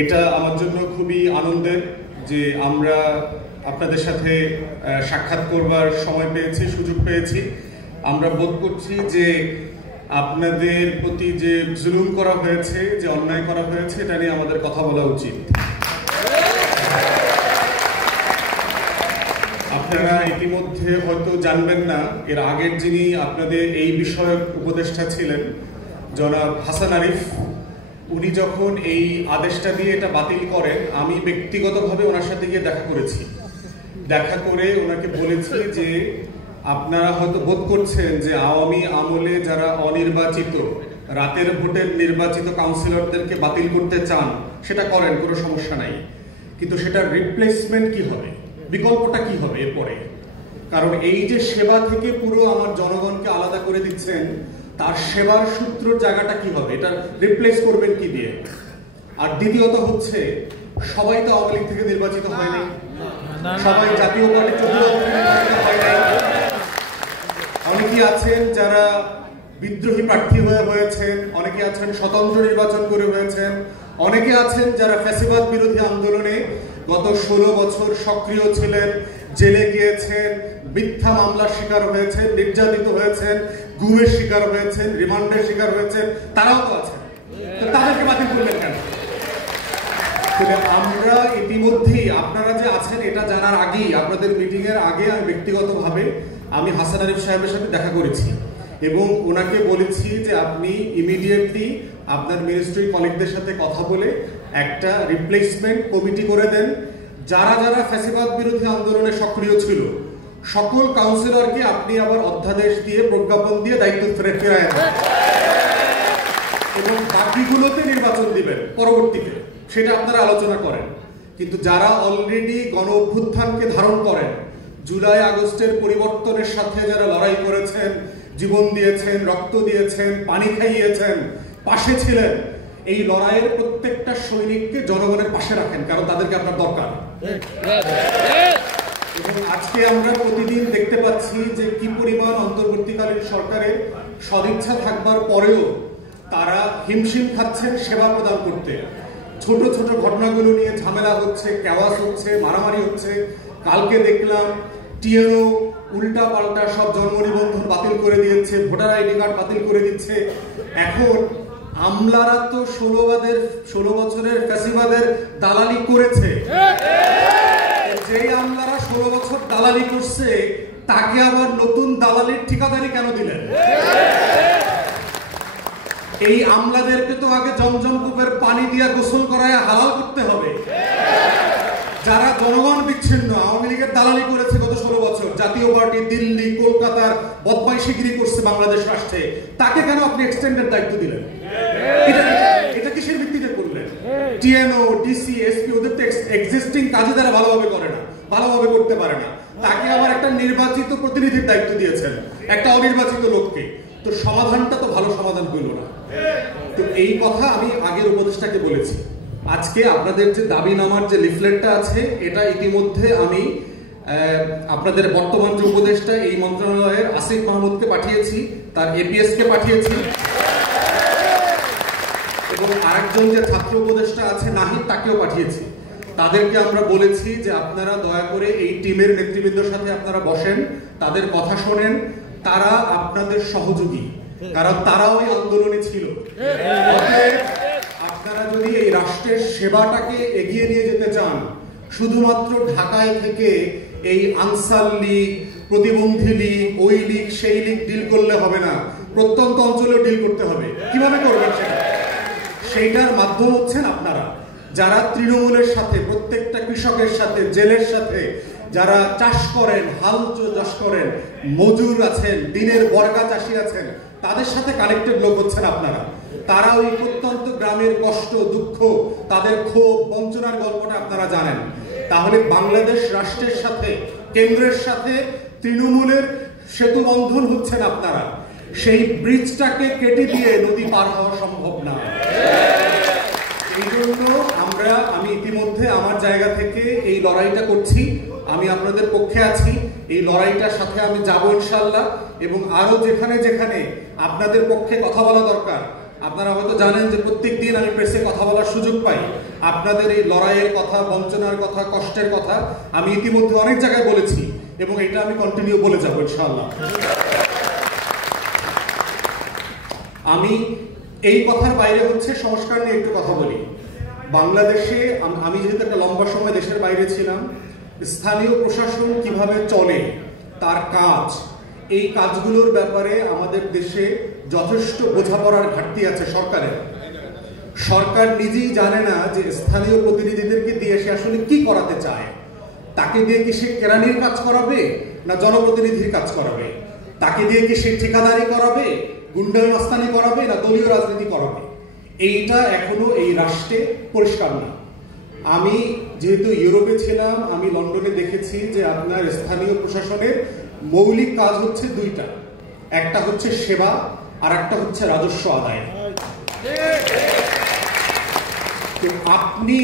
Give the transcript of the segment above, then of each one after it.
এটা আমার জন্য খুবই আনন্দের যে আমরা আপনাদের সাথে সাক্ষাৎ করবার সময় পেয়েছি, সুযোগ পেয়েছি। আমরা বোধ করছি যে আপনাদের প্রতি যে জুলুম করা হয়েছে, যে অন্যায় করা হয়েছে, এটা নিয়ে আমাদের কথা বলা উচিত। আপনারা ইতিমধ্যে হয়তো জানবেন না, এর আগের যিনি আপনাদের এই বিষয়ক উপদেষ্টা ছিলেন জনাব হাসান আরিফ, উনি যখন এই আদেশটা দিয়ে এটা বাতিল করেন, আমি ব্যক্তিগতভাবে ওনার সাথে গিয়ে দেখা করেছি। দেখা করে ওনাকে বলেছি যে আপনারা হয়তো বোধ করছেন যে আওয়ামী আমলে যারা অনির্বাচিত, রাতের ভোটের নির্বাচিত কাউন্সিলরদেরকে বাতিল করতে চান, সেটা করেন, কোনো সমস্যা নাই, কিন্তু সেটার রিপ্লেসমেন্ট কি হবে, বিকল্পটা কি হবে এরপরে? কারণ এই যে সেবা থেকে পুরো আমার জনগণকে আলাদা করে দিচ্ছেন, তার সেবার সূত্রের জায়গাটা কি হবে, এটা রিপ্লেস করবেন কি দিয়ে? আর দ্বিতীয়ত হচ্ছে, সবাই তো আওয়ামী লীগ থেকে নির্বাচিত হয়নি, সবাই জাতীয় পার্টি অনেকে আছেন যারা বিদ্রোহী প্রার্থী হয়ে হয়েছেন, অনেকে আছেন স্বতন্ত্র নির্বাচন করে হয়েছেন, অনেকে আছেন যারা ফ্যাসিবাদ বিরোধী আন্দোলনে গত 16 বছর সক্রিয় ছিলেন, জেলে গিয়েছেন, মিথ্যা মামলার শিকার হয়েছেন, নির্যাতিত হয়েছেন, গুমের শিকার হয়েছেন, রিমান্ডের শিকার হয়েছেন, তারাও তো আছেন। তাদেরকে বাতিল করলেন কেন? আমরা ইতিমধ্যেই আপনারা যে আছেন এটা জানার আগেই, আপনাদের মিটিং এর আগে আমি ব্যক্তিগতভাবে আমি হাসান আরিফ সাহেবের সাথে দেখা করেছি এবং ওনাকে বলেছি যে আপনি ইমিডিয়েটলি আপনার মিনিস্ট্রি কলিগদের সাথে কথা বলে একটা রিপ্লেসমেন্ট কমিটি করে দেন। যারা যারা ফ্যাসিবাদ বিরোধী আন্দোলনে সক্রিয় ছিল সকল কাউন্সিলরকে আপনি আবার অধ্যাদেশ দিয়ে, প্রজ্ঞাপন দিয়ে দায়িত্ব ফেরায় দেন এবং বাকিগুলোতে নির্বাচন দিবেন পরবর্তীতে, সেটা আপনারা আলোচনা করেন। কিন্তু যারা অলরেডি গণ অভ্যুত্থানকে ধারণ করেন, জুলাই আগস্টের পরিবর্তনের সাথে যারা লড়াই করেছেন, জীবন দিয়েছেন, রক্ত দিয়েছেন, পানি খাইয়েছেন, পাশে ছিলেন, এই লড়াইয়ের প্রত্যেকটা সৈনিককে জনগণের পাশে রাখেন, কারণ তাদেরকে আপনার দরকার। এবং আজকে আমরা প্রতিদিন দেখতে পাচ্ছি যে কি পরিমাণ অন্তর্বর্তীকালীন সরকারের সদিচ্ছা থাকবার পরেও তারা হিমশিম খাচ্ছেন সেবা প্রদান করতে। ছোট ছোট ঘটনাগুলো নিয়ে ঝামেলা হচ্ছে, কেওয়াস হচ্ছে, মারামারি হচ্ছে। কালকে দেখলাম টিএনও উল্টা পাল্টা সব জন্ম নিবন্ধন বাতিল করে দিয়েছে, ভোটার আইডি কার্ড বাতিল করে দিচ্ছে। এখন আমলারা তো 16 বছরের ফ্যাসিবাদের দালালি করেছে, যেই আমলারা 16 বছর দালালি করছে তাকে আবার নতুন দালালির ঠিকাদারি কেন দিলেন? এই আমলাদেরকে তো আগে জমজম কূপের পানি দিয়ে গোসল করায় হালাল করতে হবে। যারা জনগণ বিচ্ছিন্ন আওয়ামী লীগের দালালি করেছে গত 16 বছর, জাতীয় পার্টি দিল্লি কলকাতার বদমাইশিগিরি করছে বাংলাদেশ রাষ্ট্রে, তাকে কেন আপনি এক্সটেন্ডেড দায়িত্ব দিলেন? এটা কিসের ভিত্তিতে করলেন? টিএনও, ডিসি, এসপি ওদের তো এক্সিস্টিং কাজে তারা ভালোভাবে করে না, ভালোভাবে করতে পারে না, তাকে আবার একটা নির্বাচিত প্রতিনিধির দায়িত্ব দিয়েছেন, একটা অনির্বাচিত লোককে। তো সমাধানটা তো ভালো সমাধান হইল না। তো এই কথা আমি আগের উপদেষ্টাকে বলেছি। আজকে আপনাদের যে দাবিনামার যে লিফলেটটা আছে, এটা ইতিমধ্যে আমি আপনাদের বর্তমান যে উপদেষ্টা এই মন্ত্রণালয়ের আসিফ মাহমুদকে পাঠিয়েছি, তার এপিএস কে পাঠিয়েছি এবং আরেকজন যে ছাত্র উপদেষ্টা আছে নাহিদ, তাকেও পাঠিয়েছি। তাদেরকে আমরা বলেছি যে আপনারা দয়া করে এই টিমের নেতৃবৃন্দের সাথে আপনারা বসেন, তাদের কথা শোনেন, তারা আপনাদের সহযোগী, কারণ তারাও এই আন্দোলনে ছিল। আপনারা যদি এই রাষ্ট্রের সেবাটাকে এগিয়ে নিয়ে যেতে চান, শুধুমাত্র ঢাকায় থেকে এই আনসার লীগ, প্রতিবন্ধী লীগ, ওই লীগ সেই লীগ ডিল করলে হবে না, প্রত্যন্ত অঞ্চলেও ডিল করতে হবে। কিভাবে করবেন সেটা? সেইটার মাধ্যম হচ্ছেন আপনারা, যারা তৃণমূলের সাথে, প্রত্যেকটা কৃষকের সাথে, জেলের সাথে, যারা চাষ করেন, হাল চাষ করেন, মজুর আছেন, দিনের বর্গা চাষি আছেন, তাদের সাথে কানেক্টেড লোক হচ্ছেন আপনারা। তারা ওই প্রত্যন্ত গ্রামের কষ্ট, দুঃখ, তাদের ক্ষোভ, বঞ্চনার গল্পটা আপনারা জানেন। তাহলে বাংলাদেশ রাষ্ট্রের সাথে, কেন্দ্রের সাথে তৃণমূলের সেতু বন্ধন হচ্ছেন আপনারা। সেই ব্রিজটাকে কেটে দিয়ে নদী পার হওয়া সম্ভব না। এই জন্য আমি ইতিমধ্যে আমার জায়গা থেকে এই লড়াইটা করছি। আমি আপনাদের পক্ষে আছি, এই লড়াইটার সাথে আমি যাব ইনশাআল্লাহ। এবং আরো যেখানে যেখানে আপনাদের পক্ষে কথা বলা দরকার, আপনারা হয়তো জানেন যে প্রত্যেক দিন আমি প্রেসে কথা কথা বলার সুযোগ পাই, আপনাদের এই লড়াইয়ের কথা, বঞ্চনার কথা, কষ্টের কথা আমি ইতিমধ্যে অনেক জায়গায় বলেছি এবং এটা আমি কন্টিনিউ বলে যাবো ইনশাআল্লাহ। আমি এই কথার বাইরে হচ্ছে সংস্কার নিয়ে একটু কথা বলি। বাংলাদেশে আমি যেহেতু একটা লম্বা সময় দেশের বাইরে ছিলাম, স্থানীয় প্রশাসন কিভাবে চলে, তার কাজ, এই কাজগুলোর ব্যাপারে আমাদের দেশে যথেষ্ট বোঝাপড়ার ঘাটতি আছে সরকারের। সরকার নিজেই জানে না যে স্থানীয় প্রতিনিধিদেরকে দিয়ে সে আসলে কি করাতে চায়। তাকে দিয়ে কি সে কেরানির কাজ করাবে না জনপ্রতিনিধির কাজ করাবে? তাকে দিয়ে কি সে ঠিকাদারি করাবে, গুন্ডামি মাস্তানি করাবে না দলীয় রাজনীতি করাবে? এইটা এখনো এই রাষ্ট্রে পরিষ্কার না। আমি যেহেতু ইউরোপে ছিলাম, আমি লন্ডনে দেখেছি যে আপনার স্থানীয় প্রশাসনের মৌলিক কাজ হচ্ছে দুইটা, একটা হচ্ছে সেবা আর একটা হচ্ছে রাজস্ব আদায়। আপনি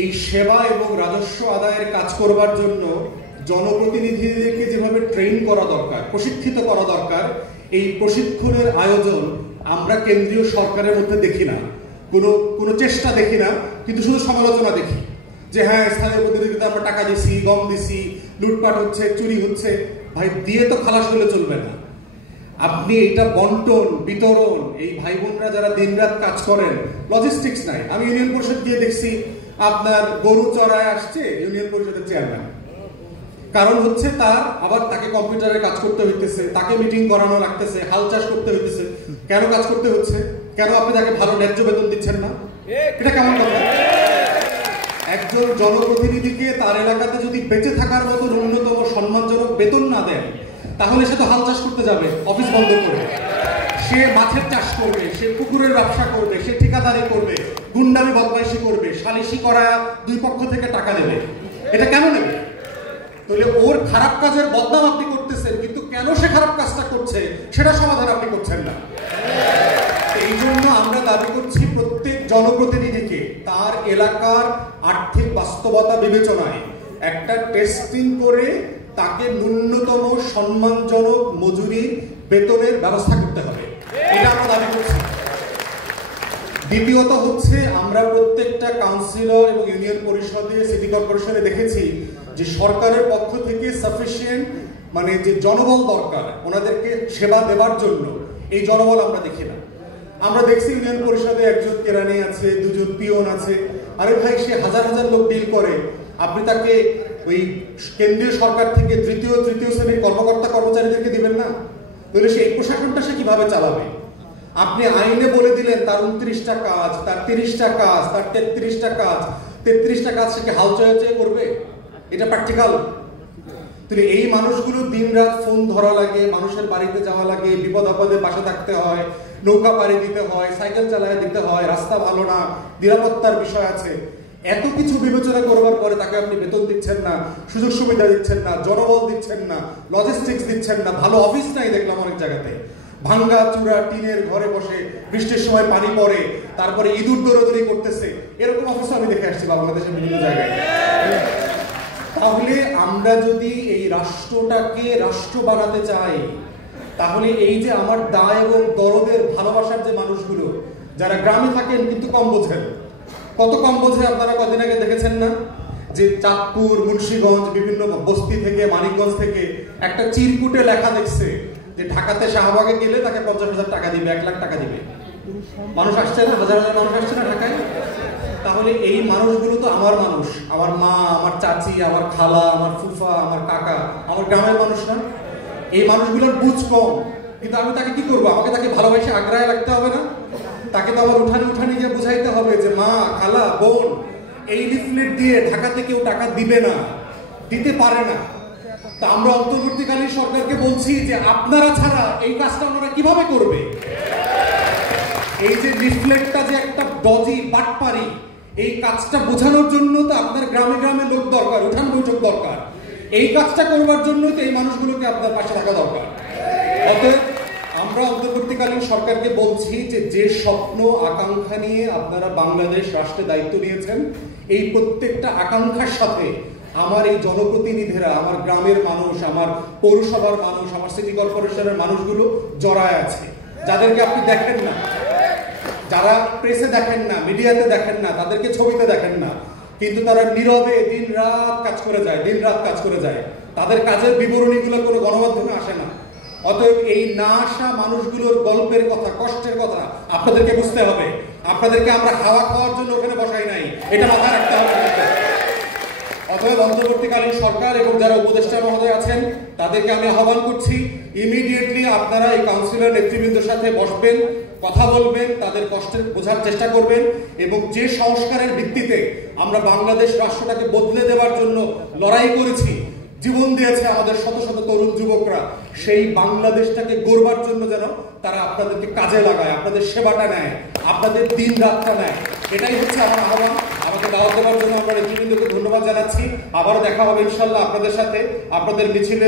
এই সেবা এবং রাজস্ব আদায়ের কাজ করবার জন্য জনপ্রতিনিধিদেরকে যেভাবে ট্রেন করা দরকার, প্রশিক্ষিত করা দরকার, এই প্রশিক্ষণের আয়োজন আমরা কেন্দ্রীয় সরকারের মধ্যে দেখি না, কোনো চেষ্টা দেখি না, কিন্তু শুধু সমালোচনা দেখি যে হ্যাঁ স্থানীয় প্রতিনিধিদের আমরা টাকা দিছি, গম দিছি, লুটপাট হচ্ছে, চুরি হচ্ছে। ভাই, দিয়ে তো খালাস হলে চলবে না। আপনি এটা বন্টন বিতরণ, এই ভাই বোনরা যারা দিনরাত কাজ করেন, লজিস্টিক্স নাই। আমি ইউনিয়ন পরিষদ গিয়ে দেখছি আপনার গরু চড়ায় আসছে ইউনিয়ন পরিষদের চেয়ারম্যান, কারণ হচ্ছে তার আবার তাকে কম্পিউটারে কাজ করতে হইতেছে, তাকে মিটিং করানো লাগতেছে, হাল চাষ করতে হইতেছে। কেন কাজ করতে হচ্ছে? কেন আপনি তাকে ভালো ন্যায্য বেতন দিচ্ছেন না? এটা কেমন কথা? একজন জনপ্রতিনিধিকে তার এলাকাতে যদি বেঁচে থাকার মতো ন্যূনতম সম্মানজনক বেতন না দেন, তাহলে সে তো হাল চাষ করতে যাবে, অফিস বন্ধ করবে, সে মাছের চাষ করবে, সে পুকুরের ব্যবসা করবে, সে ঠিকাদারি করবে, গুন্ডামি বদমাইশি করবে, সালিশি করা, দুই পক্ষ থেকে টাকা দেবে। এটা কেন নেবে? তাহলে ওর খারাপ কাজের বদনাম আপনি করতেছেন, কিন্তু কেন সে খারাপ কাজটা করছে সেটা সমাধান আপনি করছেন না। এই জন্য আমরা দাবি করছি প্রত্যেক জনপ্রতিনিধিকে তার এলাকার আর্থিক বাস্তবতা বিবেচনায় একটা টেস্টিং করে তাকে ন্যূনতম সম্মানজনক মজুরি বেতনের ব্যবস্থা করতে হবে, এটা আমরা দাবি করছি। দ্বিতীয়ত হচ্ছে আমরা প্রত্যেকটা কাউন্সিলর এবং ইউনিয়ন পরিষদে, সিটি কর্পোরেশনে দেখেছি যে সরকারের পক্ষ থেকে সাফিসিয়েন্ট মানে যে জনবল দরকার ওনাদেরকে সেবা দেবার জন্য, এই জনবল আমরা দেখি না। আমরা দেখছি ইউনিয়ন পরিষদে একজন কেরানি আছে, দুজন পিয়ন আছে। আরে ভাই, সে হাজার হাজার লোক ডিল করে, আপনি তাকে ওই কেন্দ্রীয় সরকার থেকে তৃতীয় শ্রেণীর কর্মকর্তা কর্মচারীদেরকে দিবেন না? তাহলে সেই প্রশাসনটা সে কিভাবে চালাবে? আপনি আইনে বলে দিলেন তার 29টা কাজ, তার 30টা কাজ, তার 33টা কাজ, 33টা কাজ সে কি হাল চয়ে করবে? এটা প্র্যাকটিক্যাল? তাহলে এই মানুষগুলো দিন রাত ফোন ধরা লাগে, মানুষের বাড়িতে যাওয়া লাগে, বিপদ আপদে পাশে থাকতে হয়, নৌকা পাড়ি দিতে হয়, সাইকেল চালায় দিতে হয়, রাস্তা ভালো না, নিরাপত্তার বিষয় আছে। এত কিছু বিবেচনা করবার পরে তাকে আপনি বেতন দিচ্ছেন না, সুযোগ সুবিধা দিচ্ছেন না, জনবল দিচ্ছেন না, লজিস্টিক্স দিচ্ছেন না, ভালো অফিস নাই দেখলাম অনেক জায়গাতে, ভাঙ্গা চূড়া টিনের ঘরে বসে বৃষ্টির সময় পানি পড়ে, তারপরে ইঁদুর দৌড়াদৌড়ি করতেছে, এরকম অফিস আমি দেখে আসছি বাংলাদেশের বিভিন্ন জায়গায়। তাহলে আমরা যদি এই রাষ্ট্রটাকে রাষ্ট্র বানাতে চাই, তাহলে এই যে আমার দায় এবং দরদের ভালোবাসার যে মানুষগুলো যারা গ্রামে থাকেন কিন্তু কম বোঝেন, কত কম বোঝে আপনারা কদিন আগে দেখেছেন না যে চাঁদপুর, মুন্সিগঞ্জ, বিভিন্ন বস্তি থেকে, মানিকগঞ্জ থেকে একটা চিরকুটে লেখা দেখছে যে ঢাকাতে শাহবাগে গেলে তাকে 50,000 টাকা দিবে, 1 লাখ টাকা দিবে। মানুষ আসছে না, হাজার হাজার মানুষ আসছে না ঢাকায়। তাহলে এই মানুষগুলো তো আমার মানুষ, আমার মা, আমার চাচি, আমার খালা, আমার ফুফা, আমার কাকা, আমার গ্রামের মানুষ না? এই মানুষগুলোর বুঝ কম, কিন্তু আমি তাকে কি করবো? আমাকে তাকে ভালোবাসে আগ্রায় রাখতে হবে না? তাকে তো আবার উঠানে গিয়ে বুঝাইতে হবে যে মা, খালা, বোন, এই লিফলেট দিয়ে ঢাকাতে কেউ টাকা দিবে না, দিতে পারে না। তা আমরা অন্তর্বর্তীকালীন সরকারকে বলছি যে আপনারা ছাড়া এই কাজটা ওনারা কিভাবে করবে? এই যে লিফলেটটা যে একটা ডজি বাটপারি, এই কাজটা বোঝানোর জন্য তো আপনার গ্রামে গ্রামে লোক দরকার, উঠান বৈঠক দরকার। এই কাজটা করবার জন্য তো এই মানুষগুলোকে আপনার পাশে থাকা দরকার। অতএব আমরা অন্তর্বর্তীকালীন সরকারকে বলছি যে যে স্বপ্ন আকাঙ্ক্ষা নিয়ে আপনারা বাংলাদেশ রাষ্ট্রে দায়িত্ব নিয়েছেন, এই প্রত্যেকটা আকাঙ্ক্ষার সাথে আমার এই জনপ্রতিনিধিরা, আমার গ্রামের মানুষ, আমার পৌরসভার মানুষ, আমার সিটি কর্পোরেশনের মানুষগুলো জড়ায় আছে, যাদেরকে আপনি দেখেন না। যারা প্রেসে দেখেন না, মিডিয়াতে দেখেন না, তাদেরকে ছবিতে দেখেন না, কিন্তু তারা নীরবে দিন রাত কাজ করে যায়। তাদের কাজের বিবরণীগুলো কোনো গণমাধ্যমে আসে না। অতএব এই না আসা মানুষগুলোর গল্পের কথা, কষ্টের কথা আপনাদেরকে বুঝতে হবে। আপনাদেরকে আমরা হাওয়া খাওয়ার জন্য ওখানে বসাই নাই, এটা মাথায় রাখতে হবে। অতএব অন্তর্বর্তীকালীন সরকার এবং যারা উপদেষ্টা মহোদয় আছেন তাদেরকে আমি আহ্বান করছি, ইমিডিয়েটলি আপনারা এই কাউন্সিলর নেতৃবৃন্দের সাথে বসবেন, কথা বলবেন, তাদের কষ্টের বোঝার চেষ্টা করবেন এবং যে সংস্কারের ভিত্তিতে আমরা বাংলাদেশ রাষ্ট্রটাকে বদলে দেওয়ার জন্য লড়াই করেছি, জীবন দিয়েছে আমাদের শত শত তরুণ যুবকরা, সেই বাংলাদেশটাকে গড়বার জন্য যেন তারা আপনাদেরকে কাজে লাগায়, আপনাদের সেবাটা নেয়, আপনাদের দিন রাতটা নেয়। এটাই হচ্ছে আমার আহ্বান। আমাকে দাওয়াত দেওয়ার জন্য আমরা নেতৃবৃন্দকে ধন্যবাদ জানাচ্ছি। আবারও দেখা হবে ইনশাল্লাহ আপনাদের সাথে, আপনাদের মিছিলে।